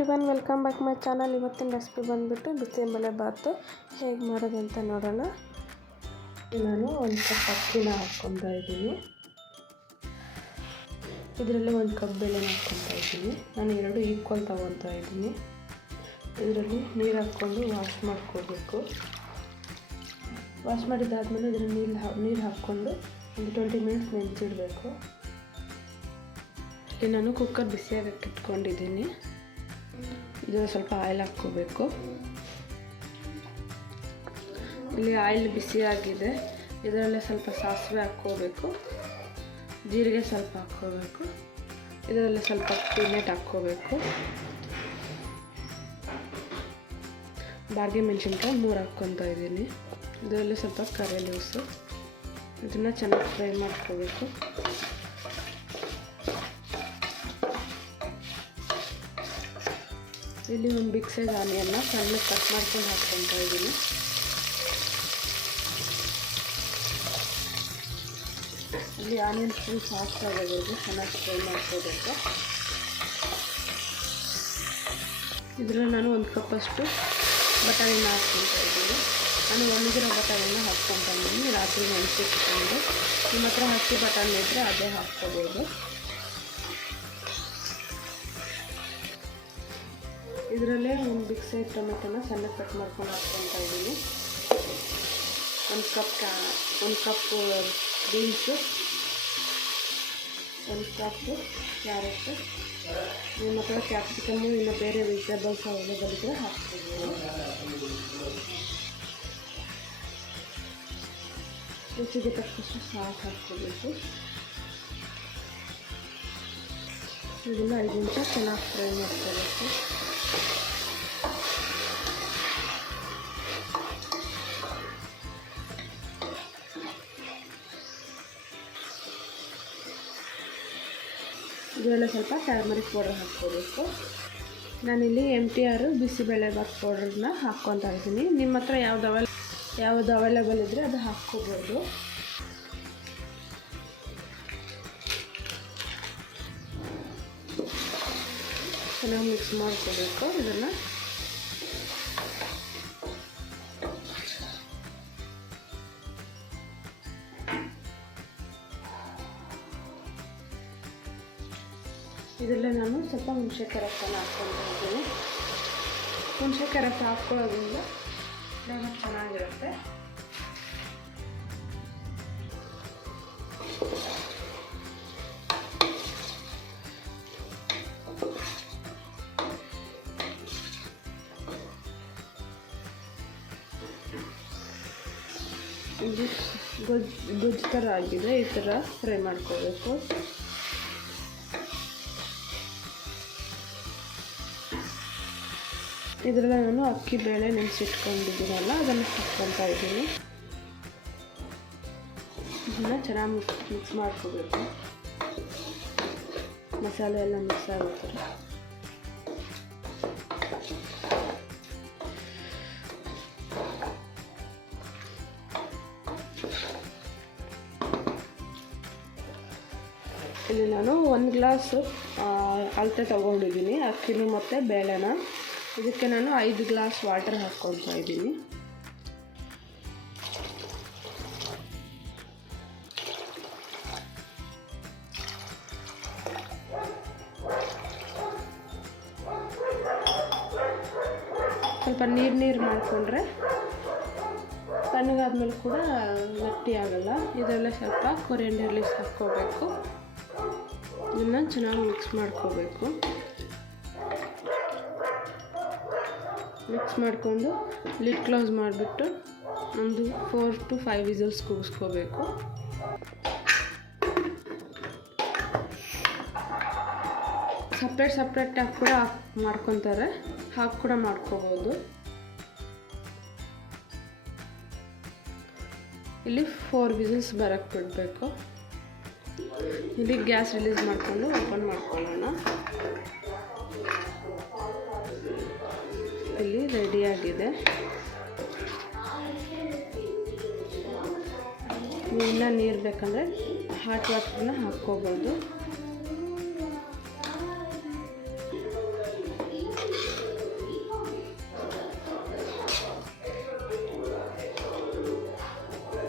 Everyone, welcome back my channel. ಇವತ್ತಿನ recipe ಬಂದುಬಿಟ್ಟು ಬಿಸಿಬೇಳೆ ಬಾತು ಹೇಗೆ ಮಾಡೋದಂತ ನೋಡೋಣ. ನಾನು ಒಂದು ಕಪ್ ಅಕ್ಕಿನ ಹಾಕ್ಕೊತಾ ಇದ್ದೀನಿ. ಇದರಲ್ಲಿ ಒಂದು ಕಪ್ ಬೇಳೆ ಹಾಕ್ಕೊತಾ ಇದ್ದೀನಿ. ನಾನು ಎರಡು ಈಕ್ವಲ್ ತೊಗೊತಾ ಇದ್ದೀನಿ. ಇದರಲ್ಲಿ ನೀರು ಹಾಕ್ಕೊಂಡು ವಾಶ್ ಮಾಡ್ಕೋಬೇಕು. ವಾಶ್ ಮಾಡಿದ್ದಾದಮೇಲೆ ಇದರಲ್ಲಿ ನೀರು ಹಾಕ್ಕೊಂಡು ಒಂದು 20 ಮಿನಿಟ್ಸ್ ನೆನೆಸಿಡಬೇಕು. ಇಲ್ಲಿ ನಾನು ಕುಕ್ಕರ್ ಬಿಸಿಯಾಗಕ್ಕೆ ಇಟ್ಕೊಂಡಿದ್ದೀನಿ. ಇದು ಸ್ವಲ್ಪ ಆಯಿಲ್ ಹಾಕ್ಕೋಬೇಕು. ಇಲ್ಲಿ ಆಯಿಲ್ ಬಿಸಿಯಾಗಿದೆ. ಇದರಲ್ಲೇ ಸ್ವಲ್ಪ ಸಾಸಿವೆ ಹಾಕ್ಕೋಬೇಕು, ಜೀರಿಗೆ ಸ್ವಲ್ಪ ಹಾಕ್ಕೋಬೇಕು. ಇದರಲ್ಲಿ ಸ್ವಲ್ಪ ಪೀನಟ್ ಹಾಕ್ಕೋಬೇಕು, ಬಾರ್ಗೆ ಮೆಣಸಿನ್ಕಾಯಿ 3 ಹಾಕ್ಕೊತಾ ಇದ್ದೀನಿ. ಇದರಲ್ಲಿ ಸ್ವಲ್ಪ ಕರಿ ಲೀವ್ಸು. ಇದನ್ನು ಚೆನ್ನಾಗಿ ಫ್ರೈ ಮಾಡ್ಕೋಬೇಕು. ಇಲ್ಲಿ ಒಂದು ಬಿಗ್ ಸೈಜ್ ಆನಿಯನ್ನ ಸಣ್ಣಗೆ ಕಟ್ ಮಾಡ್ಕೊಂಡು ಹಾಕ್ಕೊತಾ ಇದ್ದೀನಿ. ಇಲ್ಲಿ ಆನಿಯನ್ ಫುಲ್ ಸಾಫ್ಟ್ ಆಗೋದು ಚೆನ್ನಾಗಿ ಫ್ರೈ ಮಾಡ್ಕೋಬೇಕು. ಇದರಲ್ಲಿ ನಾನು 1 ಕಪ್ಪಷ್ಟು ಬಟಾಣಿನ ಹಾಕ್ಕೊತಾ ಇದ್ದೀನಿ. ನಾನು ಒಣಗಿರೋ ಬಟಾಣಿನ ಹಾಕ್ಕೊತಾ ಇದ್ದೀನಿ. ರಾತ್ರಿ ನೆನೆಸಿಟ್ಕೊಂಡು ನಿಮ್ಮ ಹತ್ರ ಹಸಿ ಬಟಾಣಿ ಇದ್ದರೆ ಅದೇ ಹಾಕ್ಕೋಬೋದು. ಇದರಲ್ಲೇ ಒಂದು ಬಿಗ್ ಸೈಜ್ ಟೊಮೆಟೊನ ಸಣ್ಣಗೆ ಕಟ್ ಮಾಡ್ಕೊಂಡು ಹಾಕ್ಕೊತಾ ಇದ್ದೀನಿ. 1 ಕಪ್ ಬೀನ್ಸು, 1 ಕಪ್ ಕ್ಯಾರೆಟು. ನಿಮ್ಮ ಹತ್ರ ಕ್ಯಾಪ್ಸಿಕಮ್ಮು ಇಲ್ಲ ಬೇರೆ ವೆಜಿಟೇಬಲ್ಸ್ ಅವೈಲೇಬಲ್ ಇದ್ದರೆ ಹಾಕ್ಬೋದು. ರುಚಿಗೆ ತಕ್ಕಷ್ಟು ಸಾಲ್ಟ್ ಹಾಕ್ಕೋಬೇಕು. ಇದನ್ನು 5 ನಿಮಿಷ ಚೆನ್ನಾಗಿ ಫ್ರೈ ಮಾಡ್ಕೋಬೇಕು. ಇದೆಲ್ಲ ಸ್ವಲ್ಪ ಟರ್ಮರಿಕ್ ಪೌಡರ್ ಹಾಕ್ಕೋಬೇಕು. ನಾನಿಲ್ಲಿ MTR ಬಿಸಿಬೇಳೆ ಬಾತ್ ಪೌಡ್ರನ್ನ ಹಾಕ್ಕೊತಾ ಇದ್ದೀನಿ. ನಿಮ್ಮ ಹತ್ರ ಯಾವುದು ಅವೈಲೇಬಲ್ ಇದ್ದರೆ ಅದು ಹಾಕ್ಕೋಬೋದು. ಚೆನ್ನಾಗಿ ಮಿಕ್ಸ್ ಮಾಡ್ಕೋಬೇಕು. ಇದನ್ನು ಇದರಲ್ಲೇ ನಾನು ಸ್ವಲ್ಪ ಹುಣಸೆಕಾಯಿ ರಸನ ಹಾಕ್ಕೊತಾ ಇದ್ದೀನಿ. ಹುಣಸೆಕಾಯಿ ರಸ ಹಾಕ್ಕೊಳ್ಳೋದ್ರಿಂದ ಫ್ಲೇವರ್ ಚೆನ್ನಾಗಿರುತ್ತೆ. ಇದು ಗೊಜ್ಜು ಥರ ಆಗಿದೆ. ಈ ಥರ ಫ್ರೈ ಮಾಡ್ಕೋಬೇಕು. ಇದರಲ್ಲಿ ನಾನು ಅಕ್ಕಿ ಬೇಳೆ ನೆನೆಸಿಟ್ಕೊಂಡಿದ್ದೀನಲ್ಲ ಅದನ್ನು ಹಾಕ್ಕೊತಾ ಇದ್ದೀನಿ. ಇದನ್ನು ಚೆನ್ನಾಗಿ ಮಿಕ್ಸ್ ಮಾಡ್ಕೋಬೇಕು. ಮಸಾಲೆ ಎಲ್ಲ ಮಿಕ್ಸ್ ಆಗೋ ಥರ. ಇಲ್ಲಿ ನಾನು 1 ಗ್ಲಾಸ್ ಅಳತೆ ತೊಗೊಂಡಿದ್ದೀನಿ ಅಕ್ಕಿನೂ ಮತ್ತು ಬೇಳೆನ. ಇದಕ್ಕೆ ನಾನು 5 ಗ್ಲಾಸ್ ವಾಟರ್ ಹಾಕ್ಕೊತಾ ಇದ್ದೀನಿ. ಸ್ವಲ್ಪ ನೀರು ಮಾಡಿಕೊಂಡ್ರೆ ತಣ್ಣಗಾದ್ಮೇಲೆ ಕೂಡ ಗಟ್ಟಿ ಆಗಲ್ಲ. ಇದೆಲ್ಲ ಸ್ವಲ್ಪ ಕೊರಿಯಂಡರ್ ಲೀವ್ಸ್ ಹಾಕ್ಕೋಬೇಕು. ಇದನ್ನು ಚೆನ್ನಾಗಿ ಮಿಕ್ಸ್ ಮಾಡ್ಕೋಬೇಕು. ಮಿಕ್ಸ್ ಮಾಡಿಕೊಂಡು ಲಿಡ್ ಕ್ಲೋಸ್ ಮಾಡಿಬಿಟ್ಟು ಒಂದು 4 to 5 ವಿಸಲ್ಸ್ ಕೂಗಿಸ್ಕೋಬೇಕು. ಸಪ್ರೇಟಾಗಿ ಕೂಡ ಮಾಡ್ಕೊತಾರೆ, ಹಾಕಿ ಕೂಡ ಮಾಡ್ಕೋಬೋದು. ಇಲ್ಲಿ 4 ವಿಸಲ್ಸ್ ಬರೋಕ್ಕೆ ಬಿಡಬೇಕು. ಇಲ್ಲಿ ಗ್ಯಾಸ್ ರಿಲೀಸ್ ಮಾಡಿಕೊಂಡು ಓಪನ್ ಮಾಡ್ಕೊಳ್ಳೋಣ. ಇಲ್ಲಿ ರೆಡಿಯಾಗಿದೆ. ಇನ್ನೂ ನೀರು ಬೇಕಂದರೆ ಹಾಟ್ ವಾಟರ್ನ ಹಾಕ್ಕೋಬೋದು.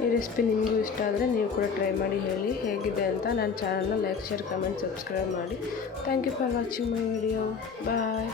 ಈ ರೆಸಿಪಿ ನಿಮಗೂ ಇಷ್ಟ ಆದರೆ ನೀವು ಕೂಡ ಟ್ರೈ ಮಾಡಿ ಹೇಳಿ ಹೇಗಿದೆ ಅಂತ. ನನ್ನ ಚಾನಲ್ನ ಲೈಕ್, ಶೇರ್, ಕಮೆಂಟ್, ಸಬ್ಸ್ಕ್ರೈಬ್ ಮಾಡಿ. Thank you for watching my video. Bye.